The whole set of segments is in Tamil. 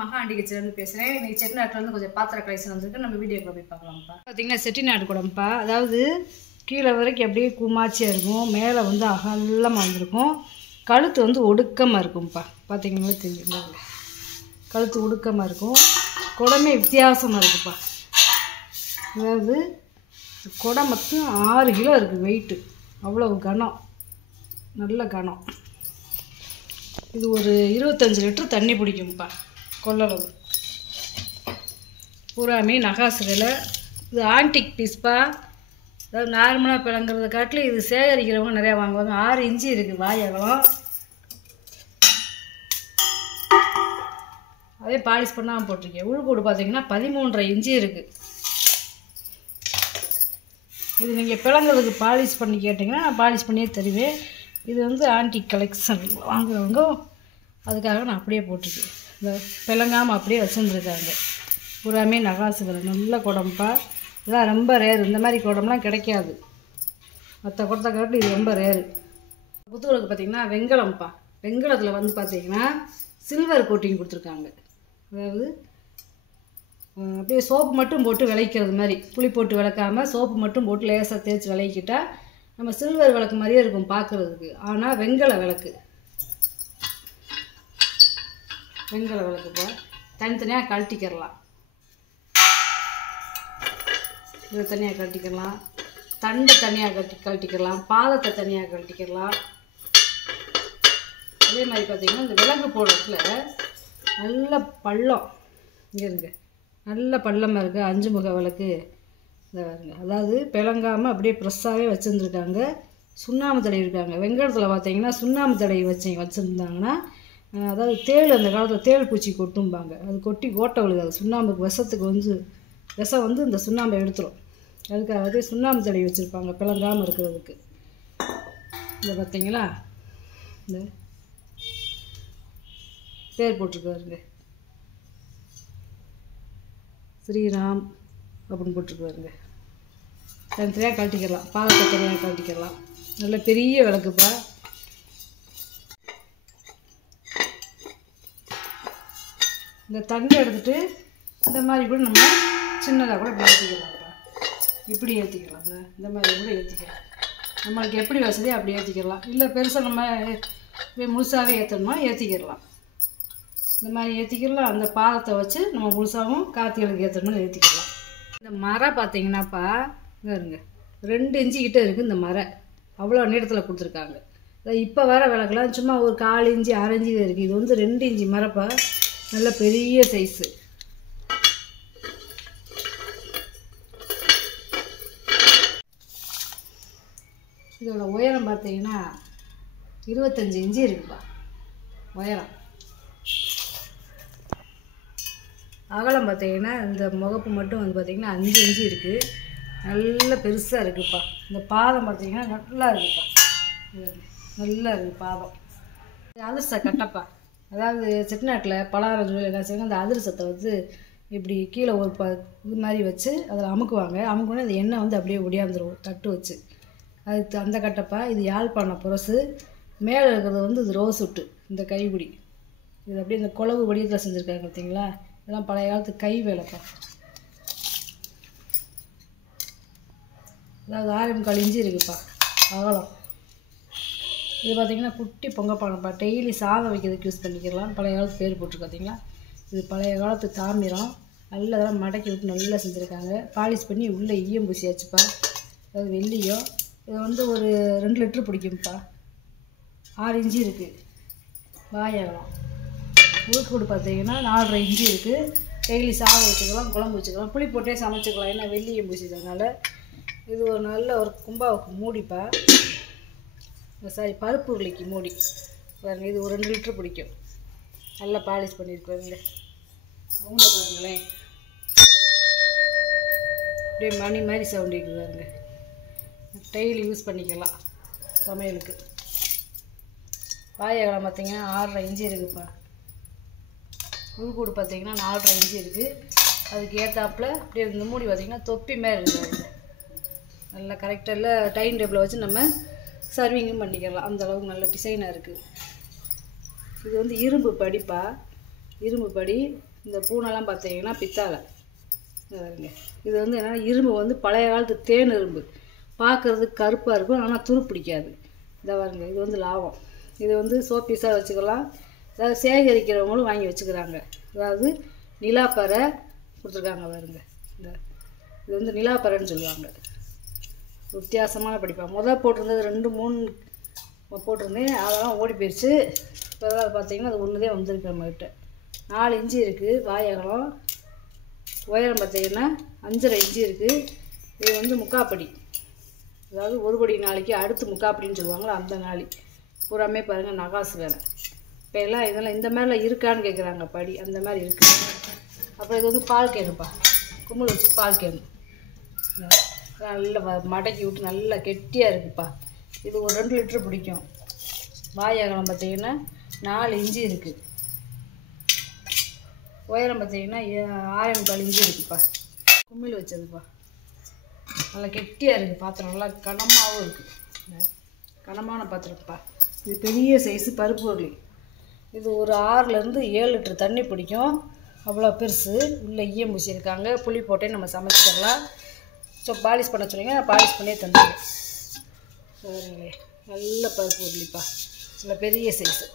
மகாண்டி கிச்சன்லேருந்து பேசுகிறேன். இன்றைக்கி செட்டிநாட்டிலேருந்து கொஞ்சம் பாத்திர கலெக்ஷன் வந்துருக்கு. நம்ம வீடியோக்குள்ள போய் பார்க்கலாம்ப்பா. பார்த்தீங்கன்னா செட்டிநாடு குழம்புப்பா. அதாவது கீழே வரைக்கும் அப்படியே கூமாச்சியாக இருக்கும், மேலே வந்து அகலமாக வந்திருக்கும், கழுத்து வந்து ஒடுக்கமாக இருக்கும்ப்பா. பார்த்தீங்கன்னா தெரியுங்களா, கழுத்து ஒடுக்கமாக இருக்கும், குடமே வித்தியாசமாக இருக்குப்பா. அதாவது குடம் மட்டும் 6 கிலோ இருக்குது வெயிட்டு, அவ்வளோ கனம், நல்ல கனம். இது ஒரு 25 லிட்டர் தண்ணி பிடிக்கும்ப்பா கொள்ளளவு. பூராமே நகாசு விலை. இது ஆன்டிக் பீஸ்ப்பா. அதாவது நார்மலாக பிளங்கிறத காட்டில் இது சேகரிக்கிறவங்க நிறையா வாங்குவாங்க. 6 இன்ச்சு இருக்குது வாய் அகலம். அதே பாலிஷ் பண்ணாமல் போட்டிருக்கேன். உள்கூடு பார்த்தீங்கன்னா 13.5 இன்ச்சு இருக்குது. இது நீங்கள் பிளங்கிறதுக்கு பாலிஷ் பண்ணி கேட்டிங்கன்னா நான் பாலிஷ் பண்ணியே தருவேன். இது வந்து ஆன்டிக் கலெக்ஷன் வாங்குறவங்க அதுக்காக நான் அப்படியே போட்டிருக்கேன். இந்த பிளங்காமல் அப்படியே வச்சுருந்துருக்காங்க. பூராமே நகாசுகள் நல்ல குடம்பா. இதெல்லாம் ரொம்ப ரேரு. இந்த மாதிரி குடம்லாம் கிடைக்காது. மற்ற குடத்தை காட்டிலும் இது ரொம்ப ரேரு. புத்தூருக்கு பார்த்திங்கன்னா வெங்கலம்ப்பா. வெங்கலத்தில் வந்து பார்த்திங்கன்னா சில்வர் கோட்டிங் கொடுத்துருக்காங்க. அதாவது அப்படியே சோப்பு மட்டும் போட்டு விளக்கிறது மாதிரி, புளி போட்டு விளக்காமல் சோப்பு மட்டும் போட்டு லேசாக தேய்ச்சி விளக்கிட்டால் நம்ம சில்வர் விளக்கு மாதிரியே இருக்கும் பார்க்குறதுக்கு. ஆனால் வெங்கல விளக்கு, வெங்கல விளக்குப்பா. தனித்தனியாக கழட்டிக்கிறலாம். இதை தனியாக கழட்டிக்கலாம், தண்டை தனியாக கழட்டிக்கலாம், பாதத்தை தனியாக கழட்டிக்கலாம். அதே மாதிரி பார்த்திங்கன்னா இந்த விளக்கு போடுறதுல நல்ல பள்ளம் இங்கே இருக்கு, நல்ல பள்ளமாக இருக்குது. 5 முக விளக்கு இதை வருங்க. அதாவது பிளங்காமல் அப்படியே ப்ரெஸ்ஸாகவே வச்சுருந்துருக்காங்க. சுண்ணாம்பு தடவி இருக்காங்க. வெங்கலத்தில் பார்த்தீங்கன்னா சுண்ணாம்பு தடவி வச்சுருந்தாங்கன்னா, அதாவது தேள், அந்த காலத்தில் தேள் பூச்சி கொட்டும்பாங்க, அது கொட்டி ஓட்டை விழுகாது. சுண்ணாம்புக்கு விஷத்துக்கு வந்து விஷம் வந்து இந்த சுண்ணாம்பை எடுத்துரும். அதுக்காகவே சுண்ணாம்பு தடவி வச்சுருப்பாங்க பிளங்காமல் இருக்கிறதுக்கு. இதை பார்த்தீங்களா, இந்த பேர் போட்டிருக்காருங்க, ஸ்ரீராம் அப்படின்னு போட்டிருக்காருங்க. தனித்தனியாக கழட்டிக்கலாம், பாதத்தை தனியாக கழட்டிக்கலாம். நல்ல பெரிய விளக்குப்பா. இந்த தண்டை எடுத்துகிட்டு இந்த மாதிரி கூட நம்ம சின்னதாக கூட இப்படி ஏற்றிக்கலாம்ப்பா. இப்படி ஏற்றிக்கலாம், இந்த மாதிரி கூட ஏற்றிக்கலாம். நம்மளுக்கு எப்படி வசதியோ அப்படி ஏற்றிக்கலாம். இல்லை பெருசாக நம்ம முழுசாகவே ஏற்றணுமா ஏற்றிக்கிடலாம். இந்த மாதிரி ஏற்றிக்கலாம். அந்த பாதத்தை வச்சு நம்ம முழுசாகவும் கார்த்திகளுக்கு ஏற்றணும்னு ஏற்றிக்கலாம். இந்த மரம் பார்த்தீங்கன்னாப்பா, இங்கே இருங்க, 2 இன்ச்சு கிட்டே இருக்குது இந்த மரம். அவ்வளோ நீளத்தில் கொடுத்துருக்காங்க. இப்போ வர விளக்குலாம் சும்மா ஒரு 1/4 இன்ச்சு 1/2 இன்ச்சு தான் இருக்குது. இது வந்து 2 இன்ச்சு மரப்பா, நல்ல பெரிய சைஸு. இதோட உயரம் பார்த்தீங்கன்னா 25 இன்ச்சு இருக்குப்பா உயரம். அகலம் பார்த்தீங்கன்னா இந்த முகப்பு மட்டும் வந்து பார்த்திங்கன்னா 5 இன்ச்சு இருக்குது. நல்ல பெருசாக இருக்குதுப்பா. இந்த பாதம் பார்த்திங்கன்னா நல்லா இருக்குதுப்பா, நல்லா இருக்குது பாதம். அதிர்ச கட்டப்பா. அதாவது செட்டிநாட்டில் பலகாரம் ஜூலில் என்ன செய்வாங்க, அந்த அதிர்சத்தை வந்து இப்படி கீழே ஒரு இது மாதிரி வச்சு அதில் அமுக்குவாங்க. அமுக்குன்னா அந்த எண்ணெய் வந்து அப்படியே ஒடியாந்துடும் தட்டு வச்சு. அது அந்த கட்டப்பா. இது யாழ்ப்பாணம் புரசு. மேலே இருக்கிறது வந்து இது ரோஸ் உட்டு, இந்த கைப்பிடி. இது அப்படியே இந்த குழவு வடிவத்தில் செஞ்சுருக்காங்க பார்த்தீங்களா. இதெல்லாம் பழைய காலத்து கை வேலைப்பா. அதாவது 6 இன்ச்சு இருக்குதுப்பா அகலம். இது பார்த்திங்கன்னா குட்டி பொங்கப்பானப்பா. டெய்லி சாதம் வைக்கிறதுக்கு யூஸ் பண்ணிக்கலாம். பழைய காலத்து பேர் போட்டு பார்த்தீங்களா. இது பழைய காலத்து தாமிரம். நல்லா இதெல்லாம் மடக்கி விட்டு நல்லா செஞ்சுருக்காங்க. பாலிஷ் பண்ணி உள்ளே ஈயம் பூசியாச்சுப்பா. அதாவது வெள்ளியும். இது வந்து ஒரு 2 லிட்டர் பிடிக்கும்ப்பா. 6 இன்ச்சு இருக்குது வாய் அகலம். உள்கூடு பார்த்தீங்கன்னா 4.5 இன்ச்சு இருக்குது. டெய்லி சாதம் வச்சுக்கலாம், குழம்பு வச்சுக்கலாம், புளி போட்டே சமைச்சிக்கலாம். ஏன்னா வெள்ளியை பூசிக்கிறதுனால. இது ஒரு நல்ல ஒரு கும்பாவுக்கு மூடிப்பா. சாரி, பருப்பு உருளைக்கு மூடி பாருங்கள். இது ஒரு 2 லிட்டர் பிடிக்கும். நல்லா பாலிஷ் பண்ணியிருக்காங்க. சவுண்டை பாருங்களேன், அப்படியே மணி மாதிரி சவுண்டு இருக்குது பாருங்க. டெய்லி யூஸ் பண்ணிக்கலாம் சமையலுக்கு. வாய் அகலம் பார்த்தீங்கன்னா 6.5 இன்ச்சு இருக்குதுப்பா. உள்கூடு பார்த்தீங்கன்னா 4.5 இன்ச்சு இருக்குது. அதுக்கு ஏற்றாப்புல அப்படியே இந்த மூடி பார்த்திங்கன்னா தொப்பி மாதிரி இருக்குது. நல்லா கரெக்டாக இல்லை டைனிங் டேபிளை வச்சு நம்ம சர்விங்கும் பண்ணிக்கலாம். அந்தளவுக்கு நல்ல டிசைனாக இருக்குது. இது வந்து இரும்பு படிப்பா. இரும்பு படி. இந்த பூனெல்லாம் பார்த்தீங்கன்னா பித்தாளை. இது வந்து என்னென்னா இரும்பு வந்து பழைய காலத்து தேன் இரும்பு, பார்க்குறதுக்கு கருப்பாக இருக்கும், ஆனால் துரு பிடிக்காது. இதை பாருங்க, இது வந்து லாபம். இது வந்து சோப்பீஸாக வச்சுக்கலாம், அதாவது சேகரிக்கிறவங்களும் வாங்கி வச்சுக்கிறாங்க. அதாவது நிலாப்பறை கொடுத்துருக்காங்க பாருங்க. இந்த இது வந்து நிலாப்பறைன்னு சொல்லுவாங்க. வித்தியாசமான படிப்பாங்க. முதல் போட்டிருந்தது 2 3 போட்டிருந்தேன், அதெல்லாம் ஓடி போயிடுச்சு. இப்போ பார்த்தீங்கன்னா அது ஒன்று தான் வந்திருக்கு நம்மகிட்ட. 4 இன்ச்சு இருக்குது வாய் அகலம். உயரம் பார்த்தீங்கன்னா 5.5 இன்ச்சு இருக்குது. இது வந்து முக்காப்படி, அதாவது 1 படி நாளைக்கு அடுத்து முக்காப்படின்னு சொல்லுவாங்களோ அந்த நாளி. பூராமே பாருங்கள் நகாசு வேலை. இப்போ எல்லாம் இதெல்லாம் இந்த மாதிரிலாம் இருக்கான்னு கேட்குறாங்க படி, அந்த மாதிரி இருக்குது. அப்புறம் இது வந்து பால் கேனுப்பா, கும்பல் வச்சு பால் கேனு. நல்லா மடக்கி விட்டு நல்லா கெட்டியாக இருக்குப்பா. இது ஒரு 2 லிட்டர் பிடிக்கும். வாய் அகலம் பார்த்தீங்கன்னா 4 இன்ச்சு இருக்குது. உயரம் பார்த்தீங்கன்னா 6.25 இன்ச்சு இருக்குதுப்பா. கும்மில் வச்சதுப்பா, நல்லா கெட்டியாக இருக்குது பாத்திரம், நல்லா கனமாகவும் இருக்குது. கனமான பாத்திரப்பா. இது பெரிய சைஸு பருப்பு உருளி. இது ஒரு 6லேருந்து 7 லிட்டர் தண்ணி பிடிக்கும், அவ்வளோ பெருசு. உள்ளே ஈயம் பூசியிருக்காங்க, புளி போட்டே நம்ம சமைச்சிக்கலாம். ஸோ பாலிஷ் பண்ண சொன்னீங்க, நான் பாலிஷ் பண்ணியே தந்துடுவேன். சரிங்களே, நல்ல பருப்பு உருளிப்பா, நல்ல பெரிய சைஸு.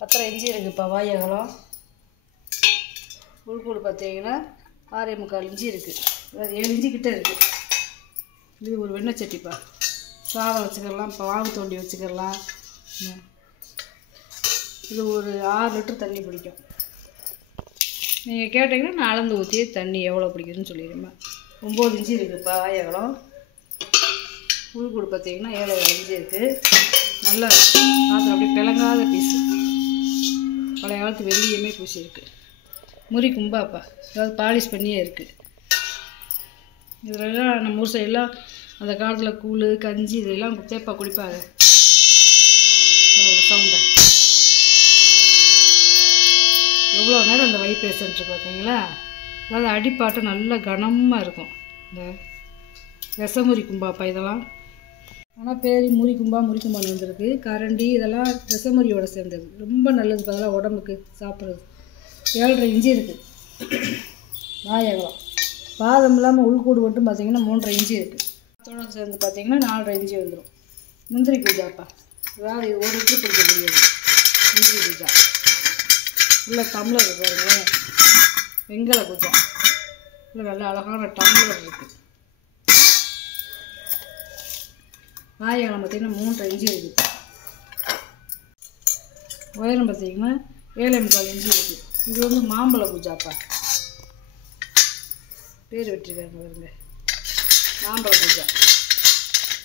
பத்தரை இன்ச்சு இருக்குதுப்பா வாய் அகலம். உள்கூடு பார்த்தீங்கன்னா 6.25 இன்ச்சு இருக்குது, 7 இன்ச்சு கிட்டே இருக்குது. இது ஒரு வெண்ணெய் சட்டிப்பா, சாதம் வச்சுக்கலாம், பாவு தோண்டி வச்சுக்கலாம். இது ஒரு 6 லிட்டர் தண்ணி பிடிக்கும். நீங்கள் கேட்டிங்கன்னா நான் அளந்து ஊற்றி தண்ணி எவ்வளோ பிடிக்குதுன்னு சொல்லிடுமா. 9 இன்ச்சு இருக்குதுப்பா வாய் அகலம். உள்கூடு பார்த்தீங்கன்னா 7.5 இன்ச்சு இருக்குது. நல்லா பாத்திரம் அப்படியே பிளங்காத பீஸு, பழைய காலத்து வெள்ளியுமே பூசி இருக்குது. முறி கும்பாப்பா, அதாவது பாலிஷ் பண்ணியே இருக்குது. இதெல்லாம் நம்ம ஊர் சைடெல்லாம் அந்த காலத்தில் கூழ் கஞ்சி இதெல்லாம் தேப்பா குடிப்பாங்க. சவுண்டை எவ்வளோ நேரம் அந்த வைப்ரேஷன் பார்த்தீங்களா, அதாவது அடிப்பாட்டை நல்லா கனமாக இருக்கும். இந்த ரசமுறி கும்பாப்பா இதெல்லாம். ஆனால் பேர் முறி கும்பான்னு வந்திருக்கு. கரண்டி இதெல்லாம் ரசமுறியோடு சேர்ந்தது, ரொம்ப நல்லது. அதெல்லாம் உடம்புக்கு சாப்பிட்றது. 7.5 இன்ச்சு இருக்குது வாய் அகலம். பாதம் இல்லாமல் உள்கூடு மட்டும் பார்த்தீங்கன்னா 3.5 இன்ச்சு இருக்குது. அதோட சேர்ந்து பார்த்தீங்கன்னா 4.5 இன்ச்சு வந்துடும். முந்திரி பூஜாப்பா, அதாவது 1 லிட்டர் பிடிக்கக்கூடியது முந்திரி பூஜா. உள்ள டம்ளர் பாருங்களேன், வெங்கல பூஜா. இல்லை நல்ல அழகான டம்ளர் இருக்குது. வாய் அகலம் பார்த்தீங்கன்னா 3.5 இன்ச்சு இருக்குது. உயரம் பார்த்தீங்கன்னா 7.25 இன்ச்சு இருக்குது. இது வந்து மாம்பழ பூஜாப்பா, பேர் வெட்டிருக்காங்க பாருங்க, மாம்பழ பூஜா.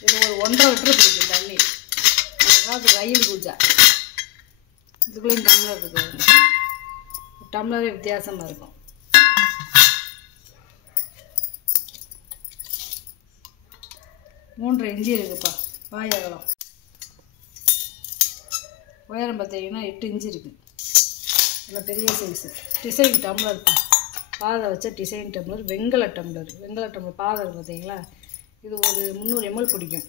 இது ஒரு 1.5 லிட்டர் பிடிக்கும் தண்ணி. அதாவது ரயில் பூஜா. இதுக்குள்ளேயும் டம்ளர் இருக்குது, டம்ளரே வித்தியாசமாக இருக்கும். மூன்றரை இன்ச்சு இருக்குதுப்பா வாய் அகலம். உயரம் பார்த்தீங்கன்னா 8 இன்ச்சு இருக்குது. நல்லா பெரிய சைஸு. டிசைன் டம்ளர்ப்பா, பாதை வச்ச டிசைன் டம்ளர், வெங்கல டம்ளர். வெங்கல டம்ளர் பாதை பார்த்தீங்களா, இது ஒரு 300 ml பிடிக்கும்.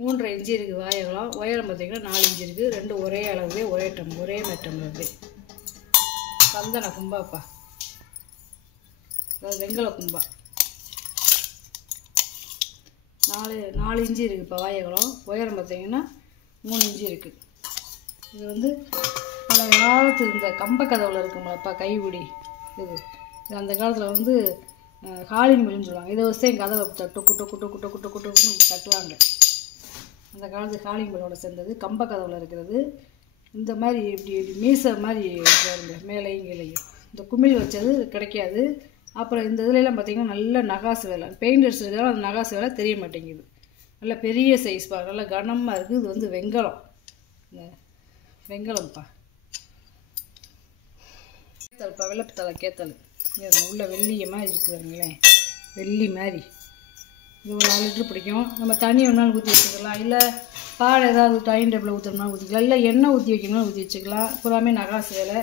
3.5 இன்ச்சு இருக்குது வாய் அகலம். உயரம் பார்த்தீங்கன்னா 4 இன்ச்சு இருக்குது. 2 ஒரே அளவுவே, ஒரே டம்ளர்வே. சந்தன கும்பாப்பா, அதாவது வெங்கல கும்பா. 4 இன்ச்சு இருக்குதுப்பா வாய் அகலம். உயரம் பார்த்தீங்கன்னா 3 இன்ச்சு இருக்குது. இது வந்து பல காலத்து இந்த கம்ப கதவுல இருக்குங்களப்பா கைவிடி, இது அந்த காலத்தில் வந்து காலிங் பெல்லுன்னு சொல்லுவாங்க. இதை வச்சு என் கதவை டொக்கு தட்டுவாங்க. அந்த காலத்து காலிங் பெல்லோட சேர்ந்தது, கம்ப கதவுல இருக்கிறது. இந்த மாதிரி இப்படி மீசை மாதிரி பாருங்க, மேலையும் கீழையும். இந்த குமிழ் வச்சது கிடைக்காது. அப்புறம் இந்த இதுலலாம் பார்த்திங்கன்னா நல்ல நகாசு வேலை, பெயிண்ட் அடிச்சதுனால அந்த நகாசு வேலை தெரிய மாட்டேங்குது. நல்ல பெரிய சைஸ் பா, நல்லா கனமாக இருக்குது. இது வந்து வெங்கலம், வெங்கலம்ப்பா. கேத்தல்ப்பா, வெள்ளப்பத்தலை கேத்தல். உள்ள வெள்ளிய மாதிரி இருக்குதுங்களேன், வெள்ளி மாதிரி. இது ஒரு 4 லிட்டர் பிடிக்கும். நம்ம தண்ணி ஒன்றாலும் ஊற்றி வச்சுக்கலாம், இல்லை பால் ஏதாவது டைனிங் டேபிளில் ஊற்றுறோம்னா ஊற்றிக்கலாம், இல்லை எண்ணெய் ஊற்றி வைக்கணும்னா ஊற்றி வச்சுக்கலாம். பூராமே நகாசு வேலை.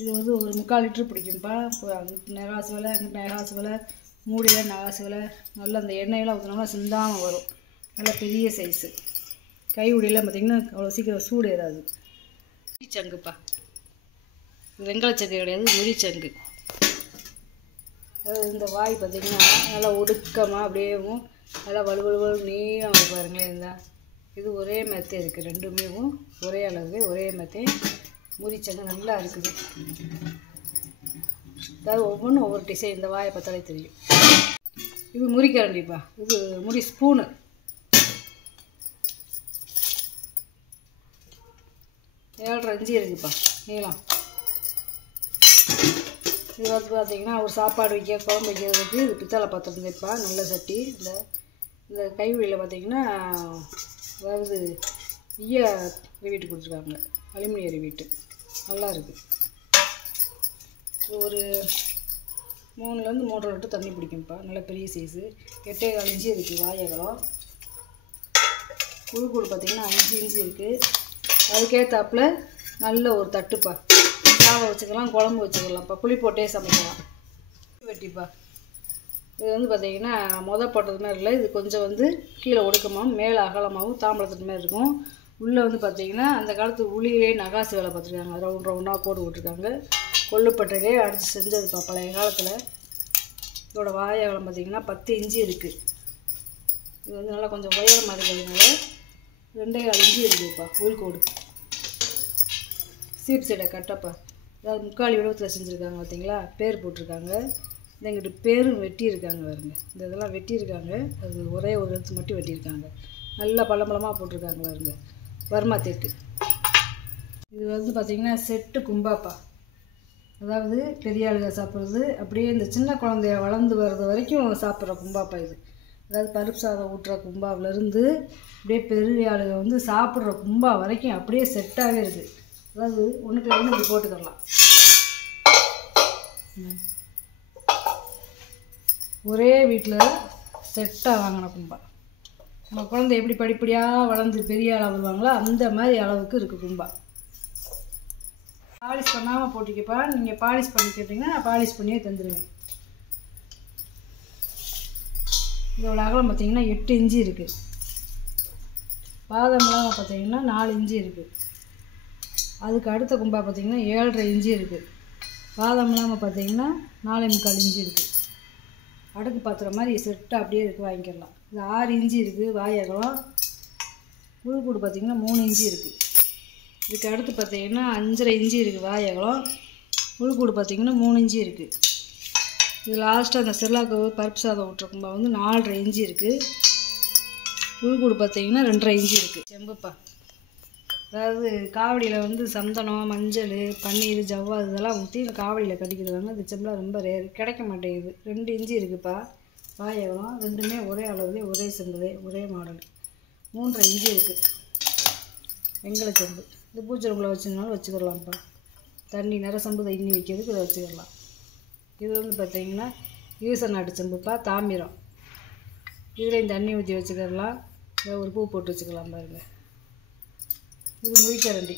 இது வந்து ஒரு 3/4 லிட்டர் பிடிக்கும்ப்பா. நகாசு வேலை, நகாசு வேலை, மூடியில் நகாசு வேலை. நல்லா அந்த எண்ணெயெல்லாம் ஊற்றினோம்னா சிந்தாமல் வரும். நல்ல பெரிய சைஸு. கை உடையெல்லாம் பார்த்திங்கன்னா அவ்வளோ சீக்கிரம் சூடு ஏறாது. முறிச்சங்குப்பா, வெங்காயச்சங்கு கிடையாது, முறிச்சங்கு. அதாவது இந்த வாய் பார்த்திங்கன்னா நல்லா ஒடுக்கமாக அப்படியேவும் நல்லா வலுவலுவல் நீளம் பாருங்களேன். இருந்தால் இது ஒரே மெத்தே இருக்குது, ரெண்டுமே ஒரே அளவு ஒரே மெத்தே. முறிச்சங்கு நல்லா இருக்குது. அதாவது ஒவ்வொன்றும் ஒவ்வொரு டிசைன். இந்த வாயை பார்த்தாலே தெரியும். இது முறிக்கரண்டிப்பா, இது முறி ஸ்பூனு. 7.5 இன்ச்சு இருக்குப்பா நீளம். இது வந்து பார்த்திங்கன்னா ஒரு சாப்பாடு வைக்க குழம்பு வைக்கிறதுக்கு இது பித்தளை பாத்திரம் தைப்பா. நல்ல சட்டி. இந்த கைவழியில் பார்த்திங்கன்னா அதாவது ரிவீட்டு கொடுத்துருக்காங்க, அலுமினிய ரிவீட்டு. நல்லா இருக்குது. ஒரு 3லேருந்து 3.5 லிட்டர் தண்ணி பிடிக்கும்ப்பா. நல்ல பெரிய சைஸு. 8.25 இன்ச்சு இருக்குது வாயகலம். உள்கூடு பார்த்திங்கன்னா 5 இன்ச்சு இருக்குது. அதுக்கேற்றாப்புல நல்ல ஒரு தட்டுப்பா. சாவை வச்சுக்கலாம், குழம்பு வச்சுக்கலாம்ப்பா, புளி போட்டே சமைக்கலாம். வெட்டிப்பா, இது வந்து பார்த்திங்கன்னா போட்டது மாதிரி இல்லை. இது கொஞ்சம் வந்து கீழே ஒடுக்கமாகவும் மேலே அகலமாகவும் தாம்பளத்துக்கு மாதிரி இருக்கும். உள்ளே வந்து பார்த்திங்கன்னா அந்த காலத்து உளியிலே நகாசு வேலை பார்த்துருக்காங்க. ரவுண்டாக கோடு விட்டுருக்காங்க. கொள்ளுப்பட்டையிலே அடித்து செஞ்சதுப்பா பழைய காலத்தில். இதோட வாயகலம் பார்த்திங்கன்னா 10 இன்ச்சு இருக்குது. இது வந்து நல்லா கொஞ்சம் உயரமாக இருக்கிறதுனால 2.25 இன்ச்சு இருக்குதுப்பா. உள்கோடு சீப் சைடை கட்டப்பா. அதாவது 3/4 விடத்தில் செஞ்சுருக்காங்க பார்த்திங்களா, பேர் போட்டிருக்காங்க. இங்கிட்டு பேரும் வெட்டியிருக்காங்க பாருங்க. இந்த இதெல்லாம் வெட்டியிருக்காங்க. அது ஒரே ஒரு இடத்து மட்டும் வெட்டியிருக்காங்க. நல்லா பழம்பழமாக போட்டிருக்காங்க பாருங்க. வர்மா தேக்கு. இது வந்து பார்த்திங்கன்னா செட்டு கும்பாப்பா. அதாவது பெரிய ஆளுக சாப்பிட்றது, அப்படியே இந்த சின்ன குழந்தைய வளர்ந்து வர்றது வரைக்கும் சாப்பிட்ற கும்பாப்பா இது. அதாவது பருப்பு சாதம் ஊட்டுற கும்பாவிலேருந்து அப்படியே பெரிய ஆளுக வந்து சாப்பிட்ற கும்பா வரைக்கும் அப்படியே செட்டாகவே இருக்குது. அதாவது ஒன்றுக்கு ஒன்று இப்படி போட்டுக்கலாம். ஒரே வீட்டில் செட்டாக வாங்கின கும்பா. நம்ம குழந்தை எப்படி படிப்படியாக வளர்ந்து பெரிய ஆளாக வருவாங்களோ அந்த மாதிரி அளவுக்கு இருக்குது கும்பா. பாலிஷ் பண்ணாமல் போட்டிக்கப்பா. நீங்கள் பாலிஷ் பண்ணி கேட்டிங்கன்னா நான் பாலிஷ் பண்ணியே தந்துடுவேன். இதோட அகலம் பார்த்திங்கன்னா 8 இன்ச்சு இருக்குது. பாதம்லாம் பார்த்திங்கன்னா 4 இன்ச்சு இருக்குது. அதுக்கு அடுத்த கும்பா பார்த்திங்கன்னா 7.5 இன்ச்சு இருக்குது. பாதம் இல்லாமல் பார்த்திங்கன்னா 4.25 இன்ச்சு இருக்குது. அடுக்கு பாத்திரம் மாதிரி செட்டாக அப்படியே இருக்குது, வாங்கிக்கலாம். இது 6 இன்ச்சு இருக்குது வாயகலம். உள்கூடு பார்த்திங்கன்னா 3 இன்ச்சு இருக்குது. இதுக்கு அடுத்து பார்த்திங்கன்னா 5.5 இன்ச்சு இருக்குது வாயகலம். உள்கூடு பார்த்திங்கன்னா 3 இன்ச்சு இருக்குது. இது லாஸ்ட்டாக அந்த செல்லாக்கு பருப்பு சாதம் ஊட்டுற கும்பா வந்து 4.5 இன்ச்சு இருக்குது. உள்கூடு பார்த்திங்கன்னா 2.5 இன்ச்சு இருக்குது. செம்புப்பா, அதாவது காவடியில் வந்து சந்தனம், மஞ்சள், பன்னீர், ஜவ்வாது இதெல்லாம் ஊற்றி காவடியில் கட்டிக்கிடுவாங்க. இந்த செம்பெலாம் ரொம்ப ரேர், கிடைக்க மாட்டேங்குது. 2 இன்ச்சு இருக்குதுப்பா வாயகலம். ரெண்டுமே ஒரே அளவுலேயே ஒரே செம்புதே, ஒரே மாடல். 3.5 இன்ச்சு இருக்குது வெங்கல செம்பு. இது பூஜை ரூமில் வச்சுருந்தாலும் வச்சுக்கிடலாம்ப்பா. தண்ணி நிறைய செம்பு தண்ணி வைக்கிறதுக்கு இதை வச்சுக்கிடலாம். இது வந்து பார்த்திங்கன்னா ஈசன் நாட்டு செம்புப்பா, தாமிரம். இதில் தண்ணி ஊற்றி வச்சுக்கிடலாம். ஒரு பூ போட்டு வச்சுக்கலாம் பாருங்கள். இது முறிக்கரண்டி.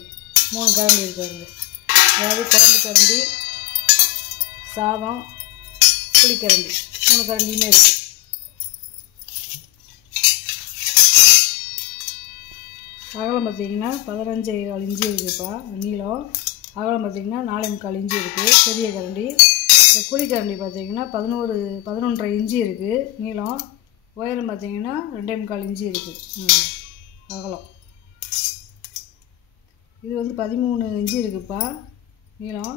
3 கரண்டி இருக்காருங்க. அதாவது குழம்பு கரண்டி, சாதம், புளிக்கரண்டி 3 கரண்டியுமே இருக்குது. அகலம் பார்த்திங்கன்னா 15.25 இன்ச்சு இருக்குதுப்பா நீளம். அகலம் பார்த்திங்கன்னா 4.25 இன்ச்சு இருக்குது பெரிய கரண்டி. இந்த குழிக்கரண்டி பார்த்திங்கன்னா 11.5 இன்ச்சு இருக்குது நீளம். உயரம் பார்த்திங்கன்னா 2.25 இன்ச்சு இருக்குது அகலம். இது வந்து 13 இன்ச்சு இருக்குதுப்பா நீளம்.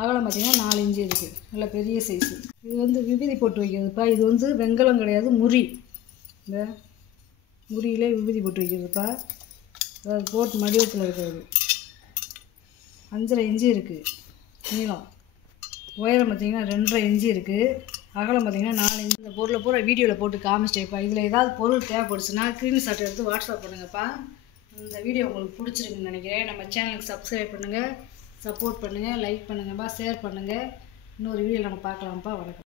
அகலம் பார்த்திங்கன்னா 4 இன்ச்சு இருக்குது. நல்ல பெரிய சைஸு. இது வந்து விபூதி போட்டு வைக்கிறதுப்பா. இது வந்து வெங்கலம் கிடையாது, முறி. இந்த முறியிலே விபூதி போட்டு வைக்கிறதுப்பா. அதாவது போட்டு மடிவத்தில் இருக்கிறது. 5.5 இன்ச்சு இருக்குது நீளம். உயரம் பார்த்திங்கன்னா 2.5 இன்ச்சு இருக்குது. அகலம் பார்த்திங்கன்னா 4 இன்ச்சு. இந்த பொருளை பூரா வீடியோவில் போட்டு காமிச்சிட்டேப்பா. இதில் ஏதாவது பொருள் தேவைப்படுச்சுன்னா ஸ்க்ரீன்ஷாட் எடுத்து வாட்ஸ்அப் பண்ணுங்கப்பா. இந்த வீடியோ உங்களுக்கு பிடிச்சிருக்குன்னு நினைக்கிறேன். நம்ம சேனலுக்கு சப்ஸ்கிரைப் பண்ணுங்கள், சப்போர்ட் பண்ணுங்கள், லைக் பண்ணுங்கப்பா, ஷேர் பண்ணுங்கள். இன்னொரு வீடியோ நம்ம பார்க்கலாம்ப்பா. வணக்கம்.